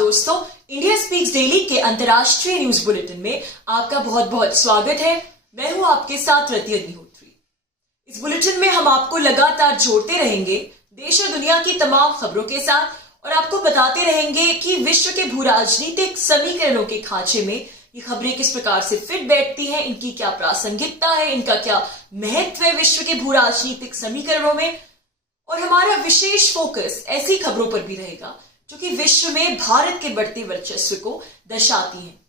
दोस्तों, India speaks daily के अंतर्राष्ट्रीय न्यूज बुलेटिन में आपका बहुत बहुत स्वागत है। मैं हूं आपके साथ रति अग्निहोत्री। इस बुलेटिन में हम आपको लगातार जोड़ते रहेंगे देश और दुनिया की तमाम खबरों के साथ और आपको बताते रहेंगे कि विश्व के भू राजनीतिक समीकरणों के खांचे में ये खबरें किस प्रकार से फिट बैठती हैं, इनकी क्या प्रासंगिकता है, इनका क्या महत्व है विश्व के भू राजनीतिक समीकरणों में। और हमारा विशेष फोकस ऐसी खबरों पर भी रहेगा जो कि विश्व में भारत के बढ़ते वर्चस्व को दर्शाती हैं।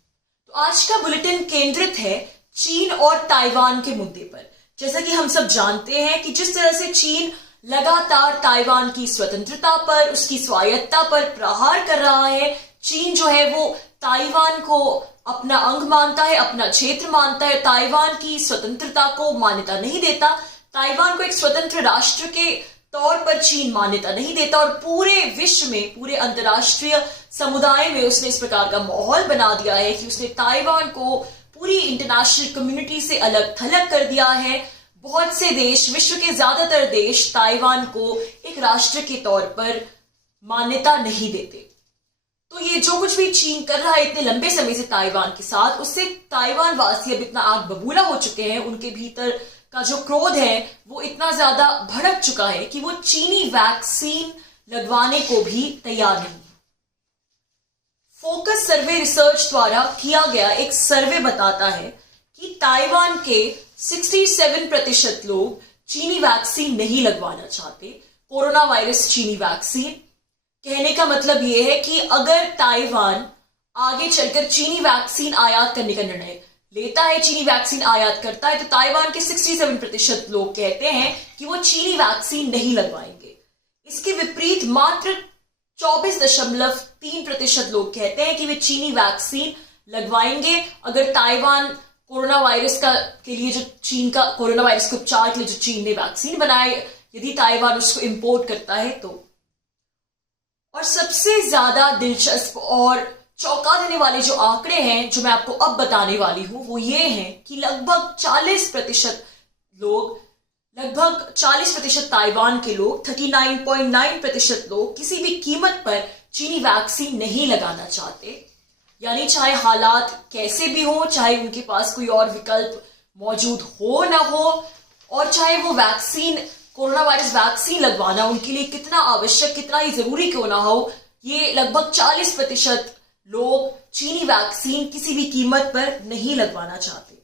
तो आज का बुलेटिन केंद्रित है चीन और ताइवान के मुद्दे पर। जैसा कि हम सब जानते हैं कि जिस तरह से चीन लगातार ताइवान की स्वतंत्रता पर, उसकी स्वायत्ता पर प्रहार कर रहा है। चीन जो है वो ताइवान को अपना अंग मानता है, अपना क्षेत्र मानता है, ताइवान की स्वतंत्रता को मान्यता नहीं देता। ताइवान को एक स्वतंत्र राष्ट्र के तौर पर चीन मान्यता नहीं देता और पूरे विश्व में, पूरे अंतर्राष्ट्रीय समुदाय में उसने इस प्रकार का माहौल बना दिया है कि उसने ताइवान को पूरी इंटरनेशनल कम्युनिटी से अलग थलग कर दिया है। बहुत से देश, विश्व के ज्यादातर देश ताइवान को एक राष्ट्र के तौर पर मान्यता नहीं देते। तो ये जो कुछ भी चीन कर रहा है इतने लंबे समय से ताइवान के साथ, उससे ताइवान वासी अब इतना आग बबूला हो चुके हैं, उनके भीतर का जो क्रोध है वो इतना ज्यादा भड़क चुका है कि वो चीनी वैक्सीन लगवाने को भी तैयार नहीं। फोकस सर्वे रिसर्च द्वारा किया गया एक सर्वे बताता है कि ताइवान के 67% लोग चीनी वैक्सीन नहीं लगवाना चाहते। कोरोना वायरस चीनी वैक्सीन कहने का मतलब यह है कि अगर ताइवान आगे चलकर चीनी वैक्सीन आयात करने का निर्णय लेता है, चीनी वैक्सीन आयात करता है, तो ताइवान के 67% लोग कहते हैं कि वो चीनी वैक्सीन नहीं लगवाएंगे। इसके विपरीत मात्र 24.3% लोग कहते हैं कि वे चीनी वैक्सीन लगवाएंगे अगर ताइवान कोरोना वायरस के लिए, जो चीन का कोरोना वायरस के उपचार के लिए जो चीन ने वैक्सीन बनाए, यदि ताइवान उसको इंपोर्ट करता है तो। और सबसे ज्यादा दिलचस्प और चौंका देने वाले जो आंकड़े हैं जो मैं आपको अब बताने वाली हूं वो ये हैं कि लगभग 40% लोग, लगभग 40% ताइवान के लोग, 39.9% लोग किसी भी कीमत पर चीनी वैक्सीन नहीं लगाना चाहते। यानी चाहे हालात कैसे भी हो, चाहे उनके पास कोई और विकल्प मौजूद हो ना हो, और चाहे वो वैक्सीन, कोरोना वायरस वैक्सीन लगवाना उनके लिए कितना आवश्यक, कितना ही जरूरी क्यों ना हो, ये लगभग 40% लोग चीनी वैक्सीन किसी भी कीमत पर नहीं लगवाना चाहते।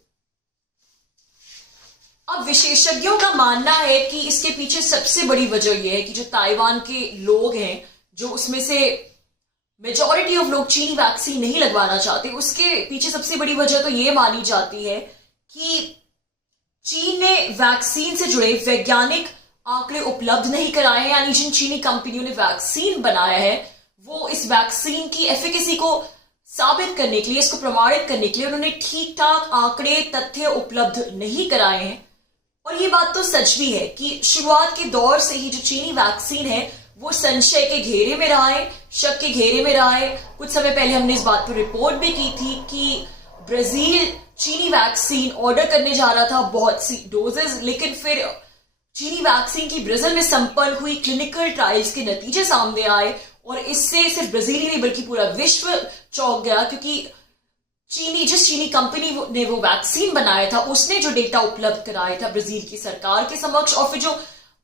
अब विशेषज्ञों का मानना है कि इसके पीछे सबसे बड़ी वजह यह है कि जो ताइवान के लोग हैं, जो उसमें से मेजॉरिटी ऑफ लोग चीनी वैक्सीन नहीं लगवाना चाहते, उसके पीछे सबसे बड़ी वजह तो यह मानी जाती है कि चीन ने वैक्सीन से जुड़े वैज्ञानिक आंकड़े उपलब्ध नहीं कराए हैं। यानी जिन चीनी कंपनियों ने वैक्सीन बनाया है वो इस वैक्सीन की एफिकेसी को साबित करने के लिए, इसको प्रमाणित करने के लिए उन्होंने ठीक ठाक आंकड़े, तथ्य उपलब्ध नहीं कराए हैं। और ये बात तो सच भी है कि शुरुआत के दौर से ही जो चीनी वैक्सीन है वो संशय के घेरे में रहा है, शक के घेरे में रहा है। कुछ समय पहले हमने इस बात पर रिपोर्ट भी की थी कि ब्राजील चीनी वैक्सीन ऑर्डर करने जा रहा था, बहुत सी डोजेस, लेकिन फिर चीनी वैक्सीन की ब्राजील में संपन्न हुई क्लिनिकल ट्रायल्स के नतीजे सामने आए और इससे सिर्फ ब्राजील ही नहीं बल्कि पूरा विश्व चौंक गया, क्योंकि जिस चीनी कंपनी ने वो वैक्सीन बनाया था उसने जो डेटा उपलब्ध कराया था ब्राजील की सरकार के समक्ष, और फिर जो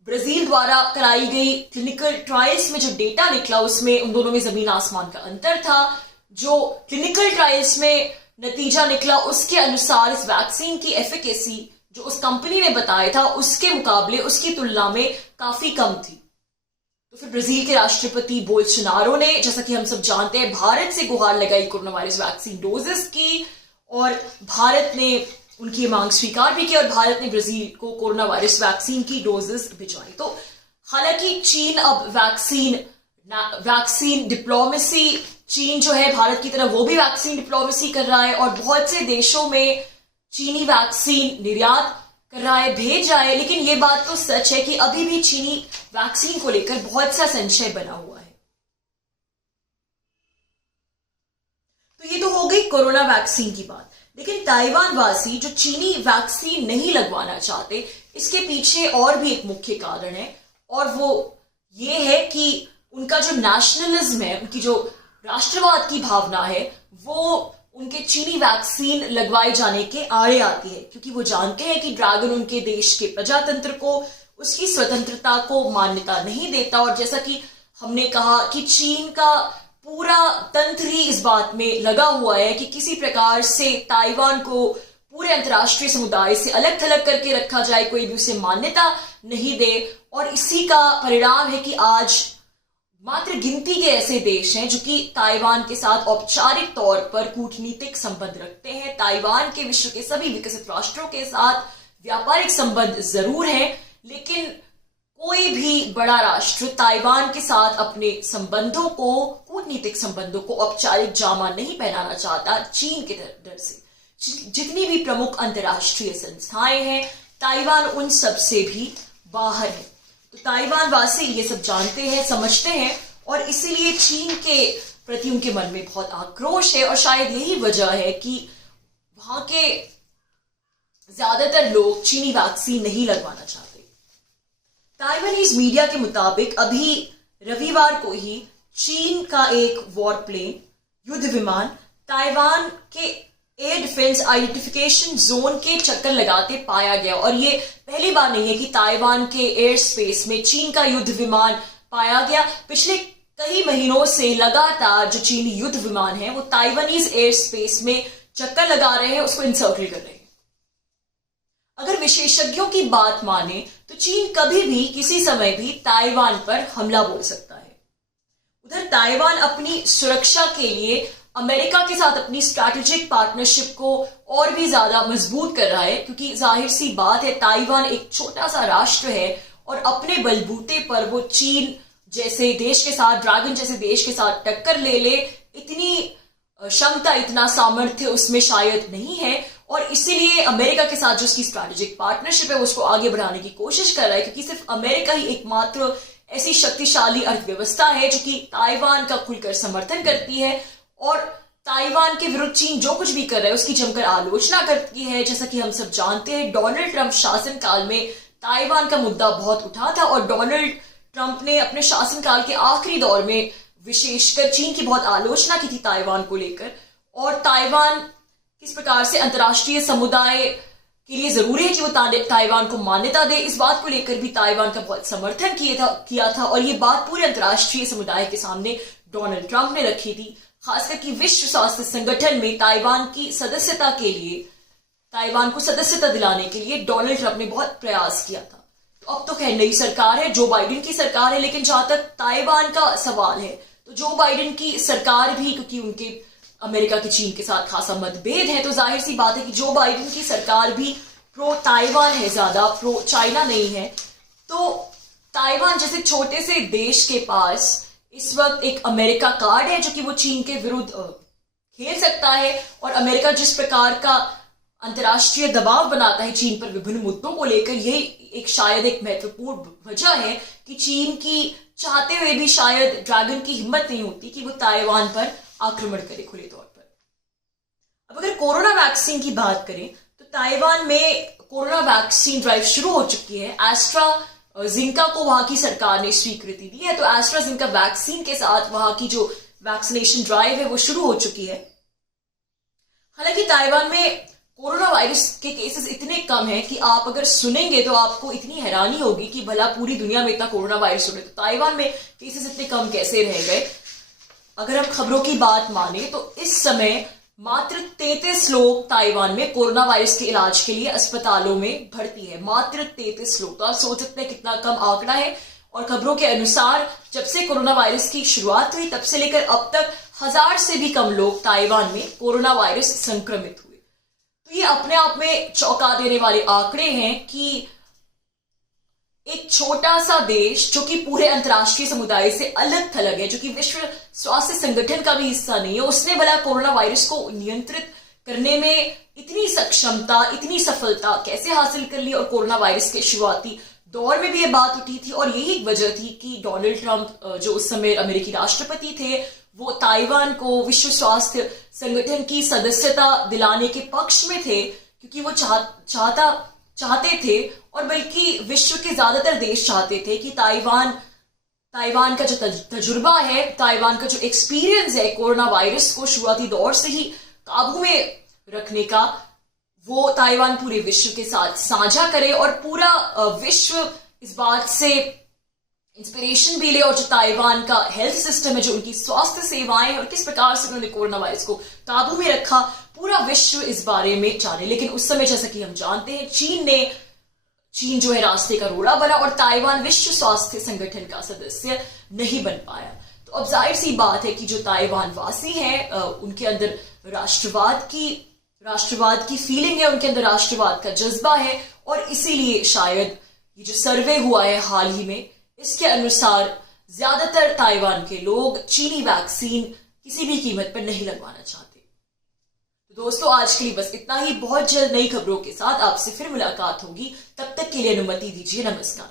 ब्राजील द्वारा कराई गई क्लिनिकल ट्रायल्स में जो डेटा निकला उसमें उन दोनों में जमीन आसमान का अंतर था। जो क्लिनिकल ट्रायल्स में नतीजा निकला उसके अनुसार इस वैक्सीन की एफिकेसी जो उस कंपनी ने बताया था उसके मुकाबले, उसकी तुलना में काफी कम थी। तो फिर ब्राजील के राष्ट्रपति बोल्सोनारो ने, जैसा कि हम सब जानते हैं, भारत से गुहार लगाई कोरोना वायरस वैक्सीन डोजेस की, और भारत ने उनकी मांग स्वीकार भी की और भारत ने ब्राजील को कोरोना वायरस वैक्सीन की डोजेस भिजवाई। तो हालांकि चीन अब वैक्सीन डिप्लोमेसी, चीन जो है भारत की तरह वो भी वैक्सीन डिप्लोमेसी कर रहा है और बहुत से देशों में चीनी वैक्सीन निर्यात कर रहा है, भेज रहा है। लेकिन ये बात तो सच है कि अभी भी चीनी वैक्सीन को लेकर बहुत सा संशय बना हुआ है। तो ये तो हो गई कोरोना वैक्सीन की बात। लेकिन ताइवान वासी जो चीनी वैक्सीन नहीं लगवाना चाहते, इसके पीछे और भी एक मुख्य कारण है, और वो ये है कि उनका जो नेशनलिज्म है, उनकी जो राष्ट्रवाद की भावना है वो उनके चीनी वैक्सीन लगवाए जाने के आड़े आती है, क्योंकि वो जानते हैं कि ड्रैगन उनके देश के प्रजातंत्र को, उसकी स्वतंत्रता को मान्यता नहीं देता। और जैसा कि हमने कहा कि चीन का पूरा तंत्र ही इस बात में लगा हुआ है कि किसी प्रकार से ताइवान को पूरे अंतर्राष्ट्रीय समुदाय से अलग थलग करके रखा जाए, कोई भी उसे मान्यता नहीं दे। और इसी का परिणाम है कि आज मात्र गिनती के ऐसे देश हैं जो कि ताइवान के साथ औपचारिक तौर पर कूटनीतिक संबंध रखते हैं। ताइवान के विश्व के सभी विकसित राष्ट्रों के साथ व्यापारिक संबंध जरूर हैं, लेकिन कोई भी बड़ा राष्ट्र ताइवान के साथ अपने संबंधों को, कूटनीतिक संबंधों को औपचारिक जामा नहीं पहनाना चाहता चीन के डर से। जितनी भी प्रमुख अंतर्राष्ट्रीय संस्थाएं हैं, ताइवान उन सब से भी बाहर है। तो ताइवान वासी ये सब जानते हैं, समझते हैं, और इसीलिए चीन के प्रति उनके मन में बहुत आक्रोश है। और शायद यही वजह है कि वहां के ज्यादातर लोग चीनी वैक्सीन नहीं लगवाना चाहते। ताइवानीज मीडिया के मुताबिक अभी रविवार को ही चीन का एक वॉर प्लेन, युद्ध विमान, ताइवान के एयर डिफेंस आइडेंटिफिकेशन जोन के चक्कर लगाते पाया गया। और ये पहली बार नहीं है कि ताइवान के एयर स्पेस में चीन का युद्ध विमान पाया गया। पिछले कई महीनों से लगातार जो चीनी युद्ध विमान है वो ताइवानीज एयर स्पेस में चक्कर लगा रहे हैं, उसको इंसर्कल कर रहे हैं। अगर विशेषज्ञों की बात माने तो चीन कभी भी किसी समय भी ताइवान पर हमला बोल सकता है। उधर ताइवान अपनी सुरक्षा के लिए अमेरिका के साथ अपनी स्ट्रैटेजिक पार्टनरशिप को और भी ज्यादा मजबूत कर रहा है, क्योंकि जाहिर सी बात है ताइवान एक छोटा सा राष्ट्र है और अपने बलबूते पर वो चीन जैसे देश के साथ, ड्रैगन जैसे देश के साथ टक्कर ले इतनी क्षमता, इतना सामर्थ्य उसमें शायद नहीं है। और इसीलिए अमेरिका के साथ जो उसकी स्ट्रैटेजिक पार्टनरशिप है उसको आगे बढ़ाने की कोशिश कर रहा है, क्योंकि सिर्फ अमेरिका ही एकमात्र ऐसी शक्तिशाली अर्थव्यवस्था है जो कि ताइवान का खुलकर समर्थन करती है। और ताइवान के विरुद्ध चीन जो कुछ भी कर रहा है उसकी जमकर आलोचना करती है। जैसा कि हम सब जानते हैं, डोनाल्ड ट्रंप शासनकाल में ताइवान का मुद्दा बहुत उठा था और डोनाल्ड ट्रंप ने अपने शासनकाल के आखिरी दौर में विशेषकर चीन की बहुत आलोचना की थी ताइवान को लेकर। और ताइवान किस प्रकार से अंतर्राष्ट्रीय समुदाय के लिए जरूरी है कि वो ताइवान को मान्यता दे, इस बात को लेकर भी ताइवान का बहुत समर्थन किया था। और ये बात पूरे अंतर्राष्ट्रीय समुदाय के सामने डोनाल्ड ट्रंप ने रखी थी, खासकर कि विश्व स्वास्थ्य संगठन में ताइवान की सदस्यता के लिए, ताइवान को सदस्यता दिलाने के लिए डोनाल्ड ट्रंप ने बहुत प्रयास किया था। तो अब तो खैर नई सरकार है, जो बाइडेन की सरकार है, लेकिन जहां तक ताइवान का सवाल है तो जो बाइडेन की सरकार भी, क्योंकि उनके अमेरिका के चीन के साथ खासा मतभेद है, तो जाहिर सी बात है कि जो बाइडेन की सरकार भी प्रो ताइवान है, ज्यादा प्रो चाइना नहीं है। तो ताइवान जैसे छोटे से देश के पास इस वक्त एक अमेरिका कार्ड है जो कि वो चीन के विरुद्ध खेल सकता है। और अमेरिका जिस प्रकार का अंतर्राष्ट्रीय दबाव बनाता है चीन पर विभिन्न मुद्दों को लेकर, यही एक शायद एक महत्वपूर्ण वजह है कि चीन की चाहते हुए भी शायद ड्रैगन की हिम्मत नहीं होती कि वो ताइवान पर आक्रमण करे खुले तौर पर। अब अगर कोरोना वैक्सीन की बात करें तो ताइवान में कोरोना वैक्सीन ड्राइव शुरू हो चुकी है। एस्ट्राजेनेका को वहां की सरकार ने स्वीकृति दी है, तो एस्ट्राजेनेका वैक्सीन के साथ वहां की जो वैक्सीनेशन ड्राइव है वो शुरू हो चुकी है। हालांकि ताइवान में कोरोना वायरस के केसेस इतने कम हैं कि आप अगर सुनेंगे तो आपको इतनी हैरानी होगी कि भला पूरी दुनिया में इतना कोरोना वायरस हो रहा है तो ताइवान में केसेस इतने कम कैसे रह गए। अगर हम खबरों की बात माने तो इस समय मात्र 33 लोग ताइवान में कोरोना वायरस के इलाज के लिए अस्पतालों में भर्ती है, मात्र 33 लोग। तो आप सोच सकते हैं कितना कम आंकड़ा है। और खबरों के अनुसार जब से कोरोना वायरस की शुरुआत हुई तब से लेकर अब तक 1000 से भी कम लोग ताइवान में कोरोना वायरस संक्रमित हुए। तो ये अपने आप में चौंका देने वाले आंकड़े हैं कि एक छोटा सा देश जो कि पूरे अंतर्राष्ट्रीय समुदाय से अलग थलग है, जो कि विश्व स्वास्थ्य संगठन का भी हिस्सा नहीं है, उसने भला कोरोना वायरस को नियंत्रित करने में इतनी सक्षमता, इतनी सफलता कैसे हासिल कर ली। और कोरोना वायरस के शुरुआती दौर में भी ये बात उठी थी और यही एक वजह थी कि डोनाल्ड ट्रंप जो उस समय अमेरिकी राष्ट्रपति थे वो ताइवान को विश्व स्वास्थ्य संगठन की सदस्यता दिलाने के पक्ष में थे, क्योंकि वो चाहते थे और बल्कि विश्व के ज्यादातर देश चाहते थे कि ताइवान ताइवान का जो तजुर्बा है, ताइवान का जो एक्सपीरियंस है कोरोना वायरस को शुरुआती दौर से ही काबू में रखने का, वो ताइवान पूरे विश्व के साथ साझा करे और पूरा विश्व इस बात से इंस्पिरेशन भी ले। और जो ताइवान का हेल्थ सिस्टम है, जो उनकी स्वास्थ्य सेवाएं हैं और किस प्रकार से उन्होंने कोरोना वायरस को काबू में रखा, पूरा विश्व इस बारे में जाने। लेकिन उस समय जैसा कि हम जानते हैं, चीन जो है रास्ते का रोड़ा बना और ताइवान विश्व स्वास्थ्य संगठन का सदस्य नहीं बन पाया। तो अब जाहिर सी बात है कि जो ताइवान वासी हैं उनके अंदर राष्ट्रवाद की फीलिंग है, उनके अंदर राष्ट्रवाद का जज्बा है, और इसीलिए शायद ये जो सर्वे हुआ है हाल ही में, इसके अनुसार ज्यादातर ताइवान के लोग चीनी वैक्सीन किसी भी कीमत पर नहीं लगवाना चाहते। तो दोस्तों, आज के लिए बस इतना ही। बहुत जल्द नई खबरों के साथ आपसे फिर मुलाकात होगी। तब तक के लिए अनुमति दीजिए। नमस्कार।